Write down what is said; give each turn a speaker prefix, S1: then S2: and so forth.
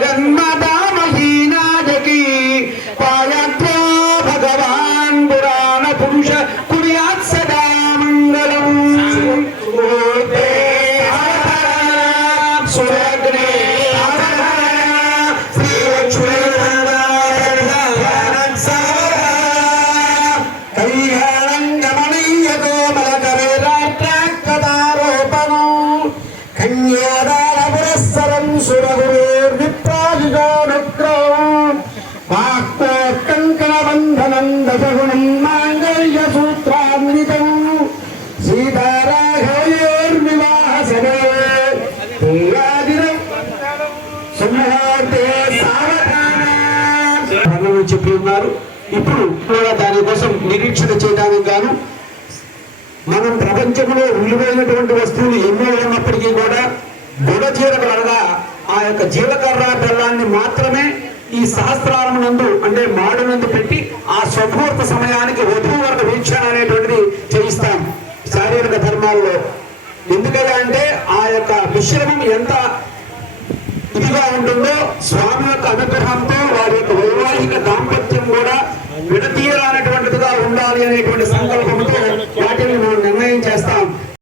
S1: జగన్మాతామహీనాథకి పాయత్ర భగవాన్ పురాణ పురుష కుర్యాత్ సదా మంగళం సురగ్నే
S2: సదానవరస్సరం సురగురేర్విప్రాజిజానుగ్రహం పాక్తకంకణబంధనం
S1: దశగుణం
S2: మాంగళ్యసూత్రాన్వితం సీతారాఘవయోర్వివాహ సదే
S1: ప్రణవం చెప్పి ఉన్నారు. ఇప్పుడు కూడా దానికోసం నిరీక్షణ చేయడానికి గాను మనం ప్రపంచంలో విలువైనటువంటి వస్తువులు ఎన్నో ఉన్నప్పటికీ కూడా గుడ అనగా ఆ యొక్క జీలకర్ర బెల్లాన్ని మాత్రమే ఈ సహస్రారం నందు అంటే మాడునందు పెట్టి ఆ స్వముహూర్త సమయానికి వధూవరణ వీక్షణ అనేటువంటిది చేయిస్తాం శారీరక ధర్మాల్లో. ఎందుకయ్యా అంటే ఆ యొక్క మిశ్రమం ఎంత ఇదిగా ఉంటుందో స్వామి యొక్క అనుగ్రహంతో వారి యొక్క వైవాహిక దాంపత్యం కూడా విడతీయాలనేటువంటిదిగా ఉండాలి అనేటువంటి సంకల్పం